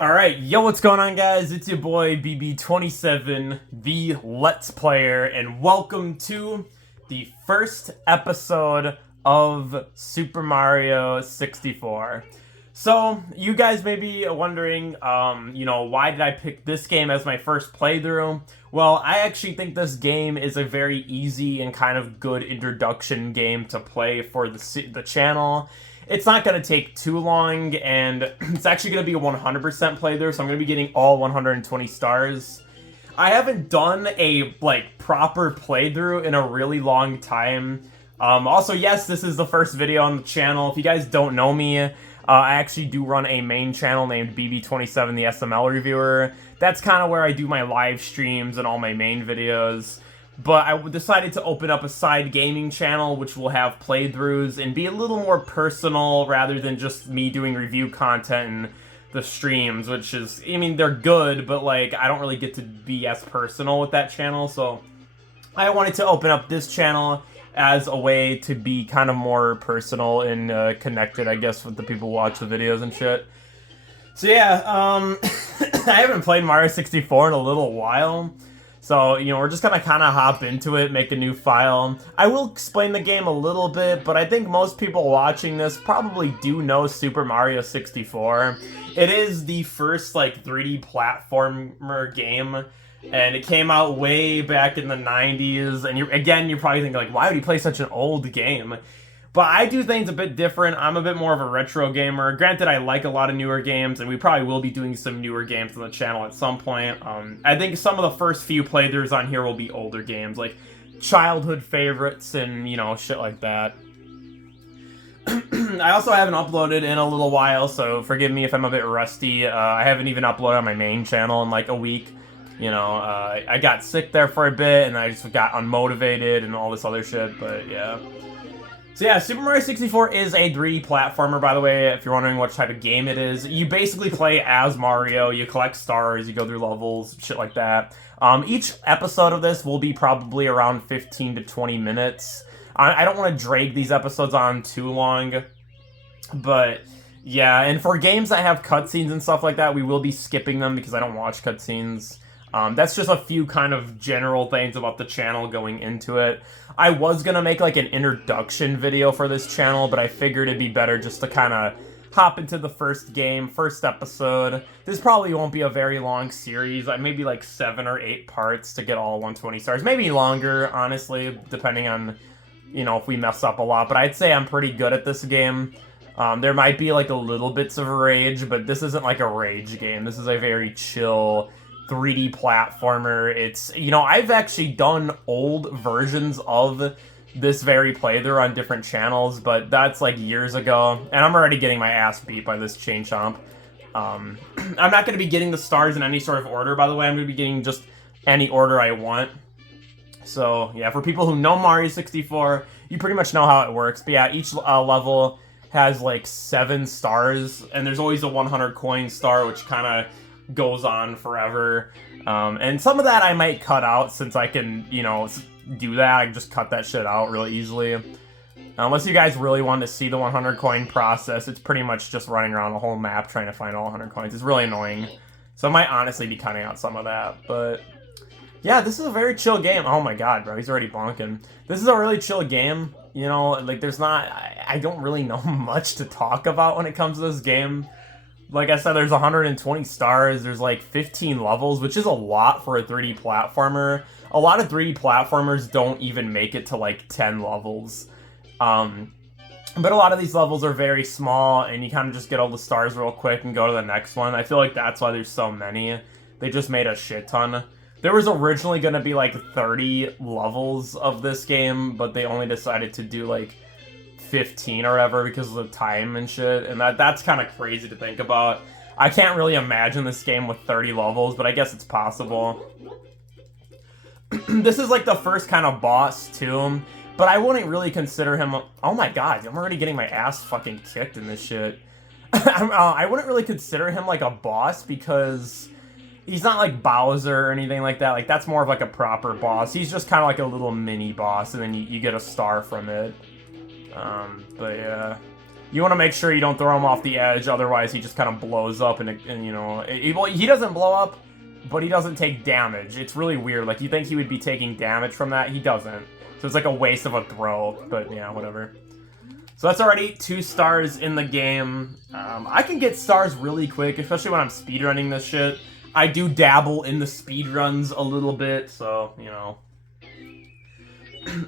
Alright, yo, what's going on, guys? It's your boy Bb27, the Let's Player, and welcome to the first episode of Super Mario 64. So, you guys may be wondering, why did I pick this game as my first playthrough? Well, I actually think this game is a very easy and kind of good introduction game to play for the channel. It's not going to take too long, and it's actually going to be a 100% playthrough, so I'm going to be getting all 120 stars. I haven't done a, proper playthrough in a really long time. Also, yes, this is the first video on the channel. If you guys don't know me, I actually do run a main channel named Bb27, the SML Reviewer. That's kind of where I do my live streams and all my main videos. But I decided to open up a side gaming channel, which will have playthroughs and be a little more personal rather than just me doing review content and the streams, which is, I mean, they're good, but, I don't really get to be as personal with that channel, so I wanted to open up this channel as a way to be kind of more personal and connected, I guess, with the people who watch the videos and shit. So, yeah, I haven't played Mario 64 in a little while. So, we're just gonna kind of hop into it, make a new file. I will explain the game a little bit, but I think most people watching this probably do know Super Mario 64. It is the first, 3D platformer game, and it came out way back in the 90s, and you're probably thinking, why would he play such an old game? But I do things a bit different. I'm a bit more of a retro gamer. Granted, I like a lot of newer games, and we probably will be doing some newer games on the channel at some point. I think some of the first few playthroughs on here will be older games, like childhood favorites and, shit like that. I also haven't uploaded in a little while, so forgive me if I'm a bit rusty. I haven't even uploaded on my main channel in, a week. I got sick there for a bit, and I just got unmotivated and all this other shit, but yeah. So yeah, Super Mario 64 is a 3D platformer, by the way, if you're wondering what type of game it is. You basically play as Mario, you collect stars, you go through levels, shit like that. Each episode of this will be probably around 15 to 20 minutes. I don't want to drag these episodes on too long, but yeah, and for games that have cutscenes and stuff like that, we will be skipping them because I don't watch cutscenes. That's just a few kind of general things about the channel going into it. I was gonna make an introduction video for this channel, but I figured it'd be better just to kind of hop into the first game, first episode. This probably won't be a very long series, maybe 7 or 8 parts to get all 120 stars. Maybe longer, honestly, depending on, if we mess up a lot. But I'd say I'm pretty good at this game. There might be a little bits of rage, but this isn't a rage game. This is a very chill 3D platformer. It's, I've actually done old versions of this very playthrough on different channels, but that's years ago, and I'm already getting my ass beat by this chain chomp. I'm not going to be getting the stars in any sort of order, by the way. I'm going to be getting just any order I want. So, yeah, for people who know Mario 64, you pretty much know how it works. But yeah, each level has 7 stars, and there's always a 100 coin star, which kind of goes on forever, and some of that I might cut out since I can, do that. I can just cut that shit out really easily. Unless you guys really want to see the 100 coin process, it's pretty much just running around the whole map trying to find all 100 coins. It's really annoying, so I might honestly be cutting out some of that, but yeah, this is a very chill game. Oh my god, bro, he's already bonking. This is a really chill game, there's not, I don't really know much to talk about when it comes to this game. Like I said, there's 120 stars, there's 15 levels, which is a lot for a 3D platformer. A lot of 3D platformers don't even make it to 10 levels. But a lot of these levels are very small, and you kind of just get all the stars real quick and go to the next one. I feel like that's why there's so many. They just made a shit ton. There was originally going to be 30 levels of this game, but they only decided to do 15 or whatever because of the time and shit, and that's kind of crazy to think about. I can't really imagine this game with 30 levels, but I guess it's possible. This is the first kind of boss too, but I wouldn't really consider him oh my god, I'm already getting my ass fucking kicked in this shit. I wouldn't really consider him a boss because he's not Bowser or anything like that. That's more of a proper boss. He's just kind of a little mini boss, and then you get a star from it. But yeah. You want to make sure you don't throw him off the edge, otherwise he just kind of blows up, and you know, well, he doesn't blow up, but he doesn't take damage. It's really weird. Like, you think he would be taking damage from that, he doesn't. So it's like a waste of a throw, but yeah, whatever. So that's already 2 stars in the game. I can get stars really quick, especially when I'm speedrunning this shit. I do dabble in the speedruns a little bit, so, you know.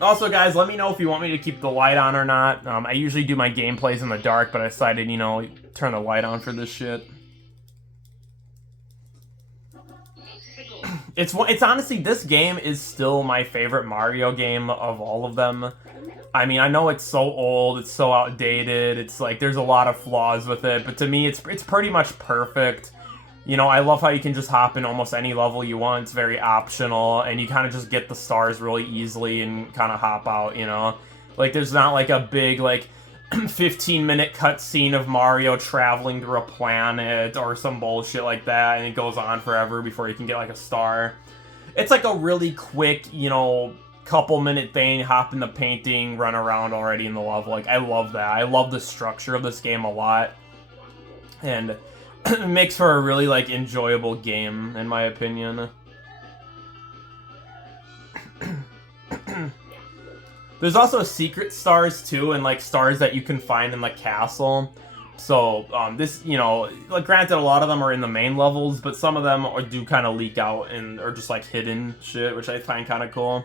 Also, guys, let me know if you want me to keep the light on or not. I usually do my gameplays in the dark, but I decided, you know, turn the light on for this shit. It's honestly, this game is still my favorite Mario game of all of them. I mean, I know it's so old, it's so outdated, it's like, there's a lot of flaws with it, but to me, it's pretty much perfect. You know, I love how you can just hop in almost any level you want. It's very optional, and you kind of just get the stars really easily and kind of hop out, you know? Like, there's not, like, a big, like, 15-minute cutscene of Mario traveling through a planet or some bullshit like that, and it goes on forever before you can get, like, a star. It's, like, a really quick, you know, couple-minute thing, hop in the painting, run around already in the level. Like, I love that. I love the structure of this game a lot. And it makes for a really, like, enjoyable game, in my opinion. There's also secret stars, too, and, like, stars that you can find in the castle. So, this, you know, like, granted, a lot of them are in the main levels, but some of them do kind of leak out and are just, like, hidden shit, which I find kind of cool.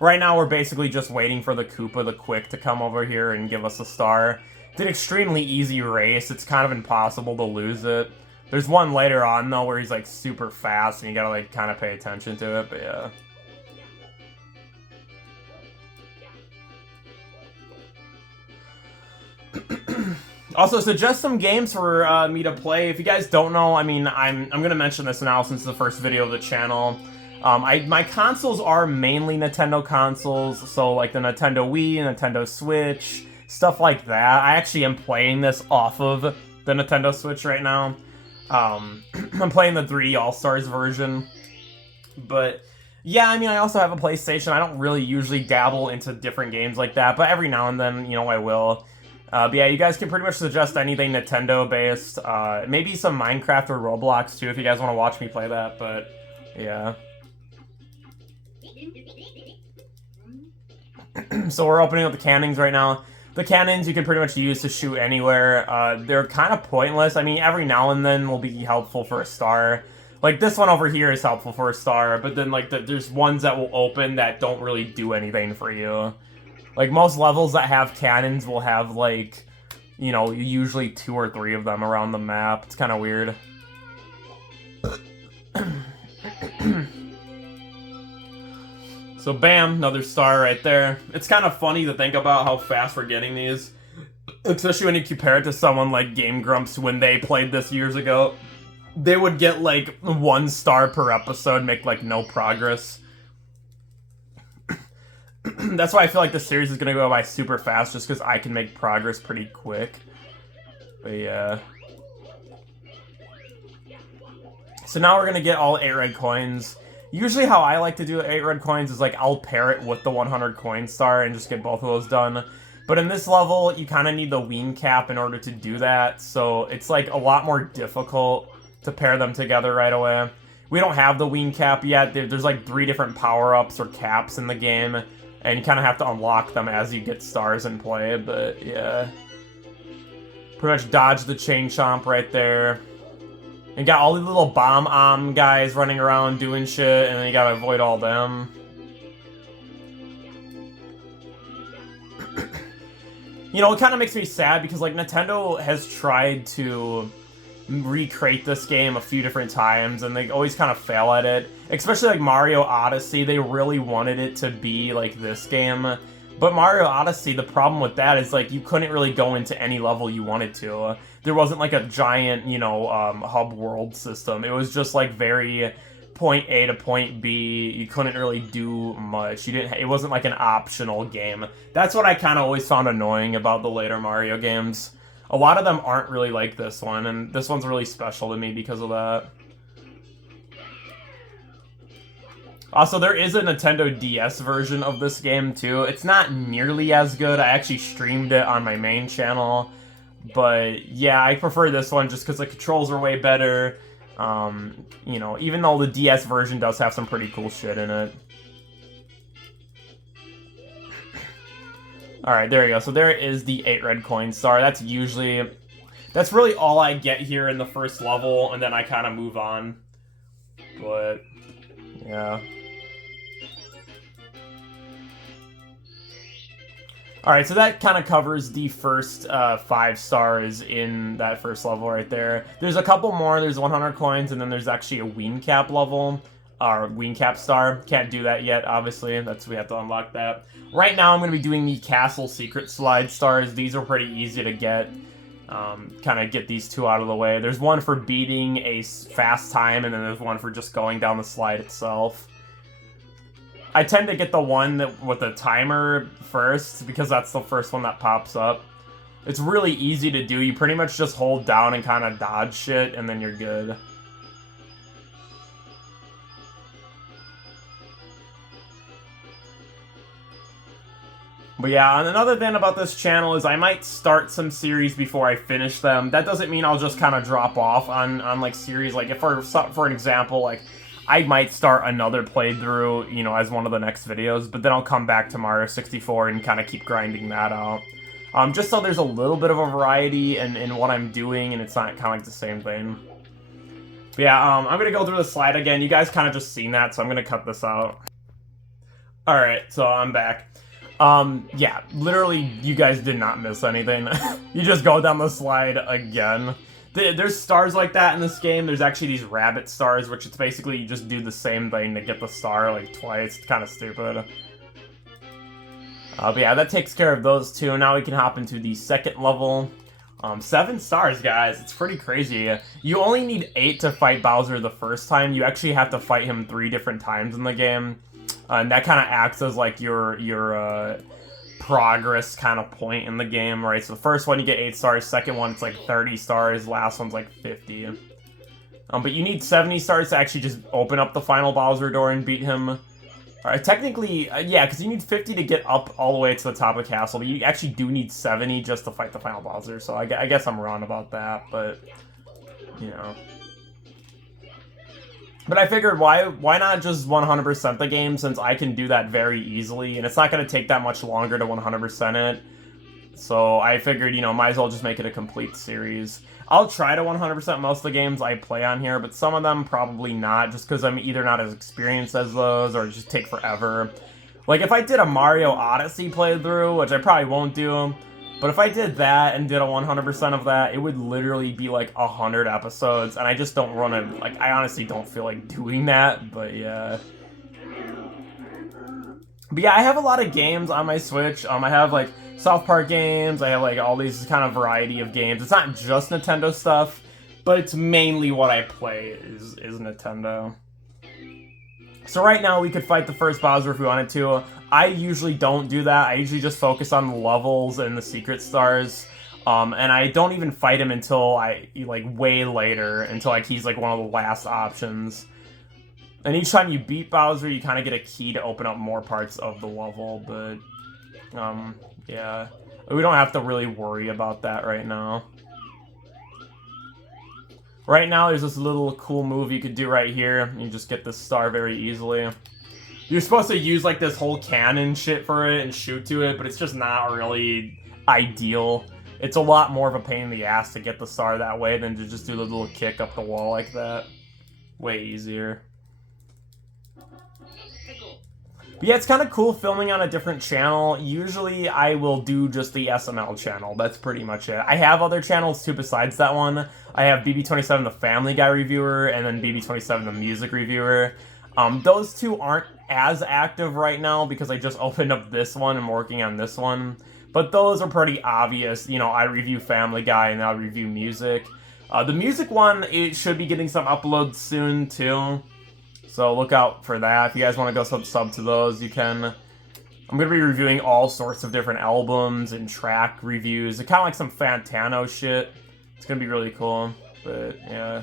Right now, we're basically just waiting for the Koopa the Quick to come over here and give us a star. It's an extremely easy race. It's kind of impossible to lose it. There's one later on, though, where he's, like, super fast, and you gotta, like, kind of pay attention to it, but yeah. Also, suggest some games for me to play. If you guys don't know, I mean, I'm gonna mention this now since it's the first video of the channel. My consoles are mainly Nintendo consoles, so like the Nintendo Wii, Nintendo Switch, stuff like that. I actually am playing this off of the Nintendo Switch right now. I'm playing the 3D All-Stars version. But yeah, I mean, I also have a PlayStation. I don't really usually dabble into different games like that, but every now and then, you know, I will. But yeah, you guys can pretty much suggest anything Nintendo-based. Maybe some Minecraft or Roblox, too, if you guys want to watch me play that, but yeah. So we're opening up the cannons right now. The cannons you can pretty much use to shoot anywhere. They're kind of pointless. I mean, every now and then will be helpful for a star. Like, this one over here is helpful for a star, but then, like, there's ones that will open that don't really do anything for you. Like, most levels that have cannons will have, like, you know, usually 2 or 3 of them around the map. It's kind of weird. So, bam, another star right there. It's kind of funny to think about how fast we're getting these. Especially when you compare it to someone like Game Grumps when they played this years ago. They would get, like, 1 star per episode, make, like, no progress. That's why I feel like this series is going to go by super fast, just because I can make progress pretty quick. But yeah. So now we're going to get all 8 red coins. Usually how I like to do 8 red coins is, like, I'll pair it with the 100 coin star and just get both of those done. But in this level, you kind of need the wing cap in order to do that, so it's, like, a lot more difficult to pair them together right away. We don't have the wing cap yet. There's, like, 3 different power-ups or caps in the game, and you kind of have to unlock them as you get stars in play, but yeah. Pretty much dodge the chain chomp right there. And got all the little bomb guys running around doing shit, and then you gotta avoid all them. You know, it kind of makes me sad because, like, Nintendo has tried to recreate this game a few different times, and they always kind of fail at it. Especially, like, Mario Odyssey, they really wanted it to be like this game. But Mario Odyssey, the problem with that is, like, you couldn't really go into any level you wanted to. There wasn't, like, a giant, you know, hub world system. It was just, like, very point A to point B. You couldn't really do much. It wasn't, like, an optional game. That's what I kind of always found annoying about the later Mario games. A lot of them aren't really like this one, and this one's really special to me because of that. Also, there is a Nintendo DS version of this game, too. It's not nearly as good. I actually streamed it on my main channel. But yeah, I prefer this one just because the controls are way better. You know, even though the DS version does have some pretty cool shit in it. Alright, there we go. So there is the 8 red coin star. That's really all I get here in the first level, and then I kind of move on. But, yeah. Alright, so that kind of covers the first 5 stars in that first level right there. There's a couple more. There's 100 coins, and then there's actually a wing cap level. Or wing cap star. Can't do that yet, obviously. We have to unlock that. Right now, I'm going to be doing the castle secret slide stars. These are pretty easy to get. Kind of get these 2 out of the way. There's one for beating a fast time, and then there's one for just going down the slide itself. I tend to get the one with the timer first, because that's the first one that pops up. It's really easy to do. You pretty much just hold down and kind of dodge shit, and then you're good. But yeah, and another thing about this channel is I might start some series before I finish them. That doesn't mean I'll just kind of drop off on like series. Like, if for an example, like, I might start another playthrough, you know, as one of the next videos, but then I'll come back to Mario 64 and kind of keep grinding that out. Just so there's a little bit of a variety in what I'm doing, and it's not kind of like the same thing. But yeah, I'm going to go through the slide again. You guys kind of just seen that, so I'm going to cut this out. Alright, so I'm back. Yeah, literally, you guys did not miss anything. You just go down the slide again. There's stars like that in this game. There's actually these rabbit stars, which it's basically you just do the same thing to get the star, like, twice. It's kind of stupid. But yeah, that takes care of those 2. Now we can hop into the second level. 7 stars, guys. It's pretty crazy. You only need 8 to fight Bowser the first time. You actually have to fight him 3 different times in the game. And that kind of acts as, like, your progress kind of point in the game, right? So the first one, you get 8 stars. Second one, it's like 30 stars. Last one's like 50. But you need 70 stars to actually just open up the final Bowser door and beat him. Alright, technically, yeah, because you need 50 to get up all the way to the top of the castle, but you actually do need 70 just to fight the final Bowser, so I guess I'm wrong about that, but, you know. But I figured, why not just 100% the game, since I can do that very easily, and it's not going to take that much longer to 100% it. So I figured, you know, might as well just make it a complete series. I'll try to 100% most of the games I play on here, but some of them probably not, just because I'm either not as experienced as those, or just take forever. Like, if I did a Mario Odyssey playthrough, which I probably won't do, but if I did that and did a 100% of that, it would literally be like 100 episodes, and I just don't want to, like, I honestly don't feel like doing that, but yeah. But yeah, I have a lot of games on my Switch. I have, like, South Park games, I have, like, all these kind of variety of games. It's not just Nintendo stuff, but it's mainly what I play is Nintendo. So right now, we could fight the first Bowser if we wanted to. I usually don't do that. I usually just focus on the levels and the secret stars. And I don't even fight him until way later, until, like, he's, like, one of the last options. And each time you beat Bowser, you kind of get a key to open up more parts of the level, but, yeah. We don't have to really worry about that right now. Right now, there's this little cool move you could do right here. You just get this star very easily. You're supposed to use, like, this whole cannon shit for it and shoot to it, but it's just not really ideal. It's a lot more of a pain in the ass to get the star that way than to just do the little kick up the wall like that. Way easier. But yeah, it's kind of cool filming on a different channel. Usually, I will do just the SML channel. That's pretty much it. I have other channels, too, besides that one. I have Bb27, the Family Guy reviewer, and then Bb27, the music reviewer. Those 2 aren't as active right now because I just opened up this one and working on this one. But those are pretty obvious. You know, I review Family Guy and I review music. The music one, it should be getting some uploads soon, too. So look out for that. If you guys want to go sub to those, you can. I'm going to be reviewing all sorts of different albums and track reviews. Kind of like some Fantano shit. It's going to be really cool. But, yeah.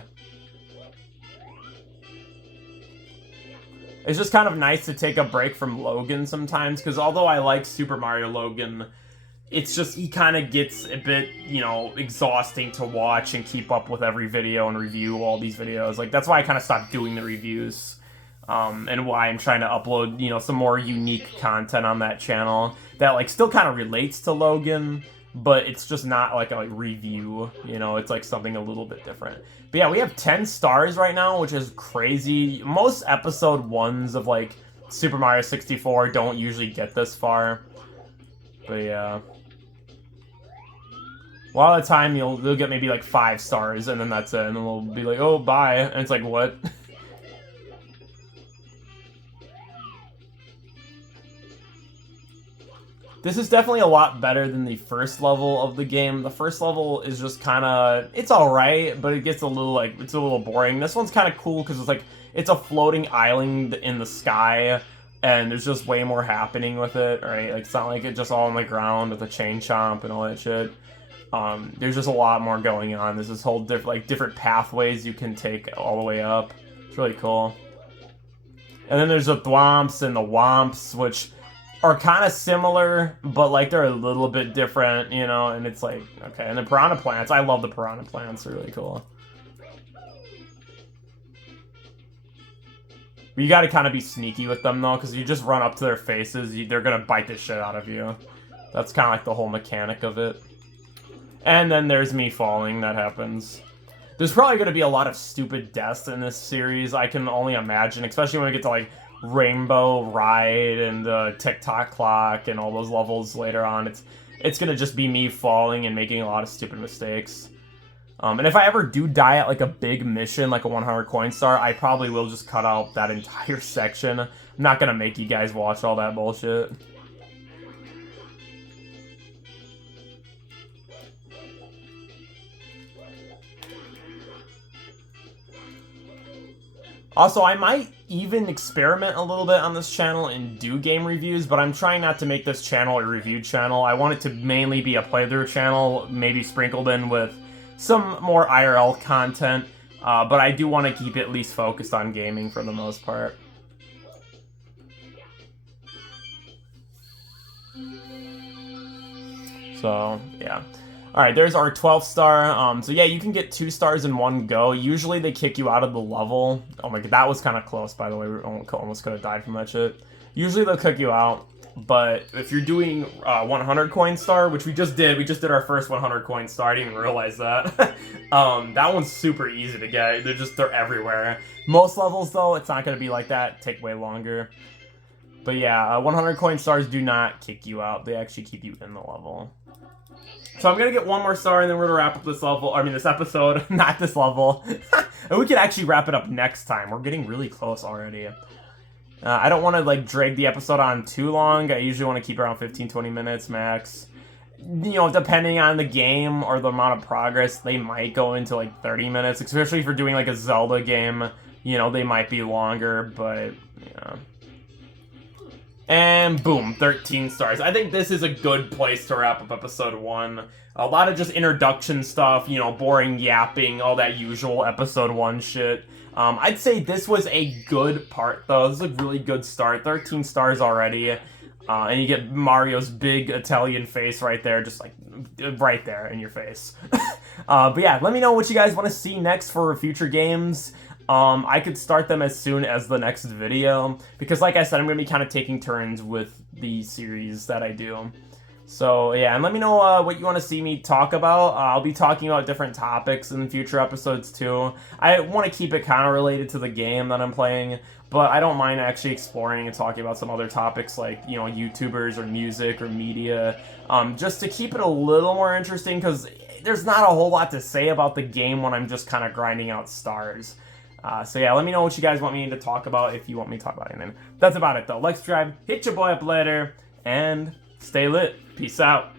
It's just kind of nice to take a break from Logan sometimes, because although I like Super Mario Logan, it's just, he kind of gets a bit, you know, exhausting to watch and keep up with every video and review all these videos. Like, that's why I kind of stopped doing the reviews, and why I'm trying to upload, you know, some more unique content on that channel that, like, still kind of relates to Logan, but it's just not like a review, you know, it's like something a little bit different. But yeah, we have 10 stars right now, which is crazy. Most episode 1s of, like, Super Mario 64 don't usually get this far. But yeah. A lot of the time, they'll get maybe like 5 stars, and then that's it, and then they'll be like, oh, bye, and it's like, what? This is definitely a lot better than the first level of the game. The first level is just kind of, it's alright, but it gets a little, like, it's a little boring. This one's kind of cool, because it's like, it's a floating island in the sky, and there's just way more happening with it, right? Like, it's not like it's just all on the ground with a chain chomp and all that shit. There's just a lot more going on. There's this whole different pathways you can take all the way up. It's really cool. And then there's the thwomps and the womps, which are kind of similar, but like they're a little bit different, you know, and it's like, okay. And the piranha plants, I love the piranha plants, they're really cool. But you gotta kind of be sneaky with them though, because you just run up to their faces, they're gonna bite the shit out of you. That's kind of like the whole mechanic of it. And then there's me falling, that happens. There's probably going to be a lot of stupid deaths in this series, I can only imagine, especially when we get to, like, Rainbow Ride and the TikTok Clock and all those levels later on. It's going to just be me falling and making a lot of stupid mistakes. And if I ever do die at, like, a big mission, like a 100 coin star, I probably will just cut out that entire section. I'm not going to make you guys watch all that bullshit. Also, I might even experiment a little bit on this channel and do game reviews, but I'm trying not to make this channel a review channel. I want it to mainly be a playthrough channel, maybe sprinkled in with some more IRL content, but I do want to keep it at least focused on gaming for the most part. So, yeah. Alright, there's our 12th star. So yeah, you can get 2 stars in one go. Usually they kick you out of the level. Oh my god, that was kind of close, by the way. We almost could have died from that shit. Usually they'll kick you out, but if you're doing 100 coin star, which we just did our first 100 coin star. I didn't even realize that. That one's super easy to get. They're everywhere. Most levels, though, it's not going to be like that. Take way longer. But yeah, 100 coin stars do not kick you out. They actually keep you in the level. So I'm going to get 1 more star, and then we're going to wrap up this level. I mean, this episode, not this level. And we can actually wrap it up next time. We're getting really close already. I don't want to, like, drag the episode on too long. I usually want to keep around 15-20 minutes max. You know, depending on the game or the amount of progress, they might go into, like, 30 minutes. Especially if you're doing, like, a Zelda game. You know, they might be longer, but, yeah. And boom, 13 stars. I think this is a good place to wrap up episode 1. A lot of just introduction stuff, you know, boring yapping, all that usual episode 1 shit. I'd say this was a good part, though. This is a really good start. 13 stars already. And you get Mario's big Italian face right there, just like right there in your face. But yeah, let me know what you guys want to see next for future games. I could start them as soon as the next video, because like I said, I'm going to be kind of taking turns with the series that I do. So yeah, and let me know what you want to see me talk about. I'll be talking about different topics in future episodes too. I want to keep it kind of related to the game that I'm playing, but I don't mind actually exploring and talking about some other topics like, you know, YouTubers or music or media, just to keep it a little more interesting, because there's not a whole lot to say about the game when I'm just kind of grinding out stars. So yeah, let me know what you guys want me to talk about if you want me to talk about anything. That's about it though. Like, subscribe, hit your boy up later, and stay lit. Peace out.